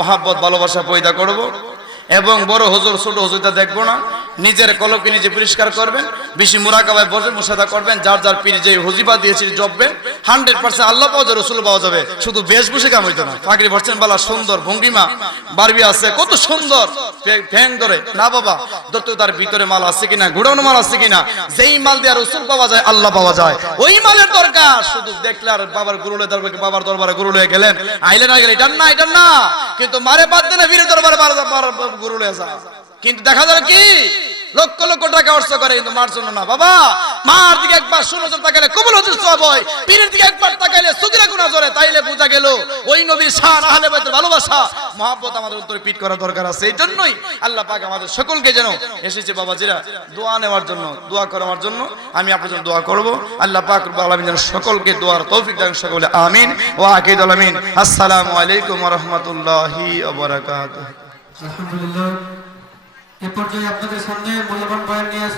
মহাব্বত, ভালোবাসা পয়দা করব এবং বড় হুজুর, ছোট হুজুরটা দেখব না। নিজের কলবকে নিজে পরিষ্কার করবেন, বেশি মুরাকাবায় বসে মুসাদা করবেন, যার যার পীর যে হুজিবা দিয়েছে জপবেন, হান্ড্রেড পার্সেন্ট আল্লাহ পাওয়া যাবে রসুল পাওয়া যাবে। শুধু বেশভূষে কাম হইতো না। ফাঁকরি ভরছেন বালা, সুন্দর, ভঙ্গিমা, বারবি আছে, কত সুন্দর। ফ্যাং ধরে, না বাবা, দত্ত তার ভিতরে মাল আছে কিনা ঘুরানো মাল আছে কিনা? যেই মাল দিয়ে রসুল পাওয়া যায়, আল্লাহ পাওয়া যায়। ওই মালের দরকার। শুধু দেখলে আর বাবার গুরুলে দরবারে, বাবার দরবারে গুরুলে গেলেন। আইলেন না গেলে এটা না এটা না। কিন্তু মারে বাদ বীরের দরবারে বার বার গুরুলে যা। কিন্তু দেখা যাবে কি? লক্ষ লক্ষ টাকা অর্থ করে, কিন্তু মার জন্য না। বাবা, মার দিকে একবার শূন্য তাকে কবুল হতে সব হয় পীরের দিকে একবার গেল। ওই নবীর শান, আহলে বাইতের ভালোবাসা। মহাব্বত আমাদের উত্তরে পিট করা দরকার আছে এই জন্যই আল্লাহ পাক আমাদের সকলকে যেন এসেছে বাবা জিরা দোয়া নেওয়ার জন্য, দোয়া করার জন্য। আমি আপনার দোয়া করব। আল্লাহ পাক যেন সকলকে দোয়ার তৌফিক দান সকলে, আমিন। ওয়া আকিদ আলামিন আসসালামু আলাইকুম রাহমাতুল্লাহি আলহামদুলিল্লাহ। এ পর্যায়ে আপনাদের সামনে মূল্যবান নিয়ে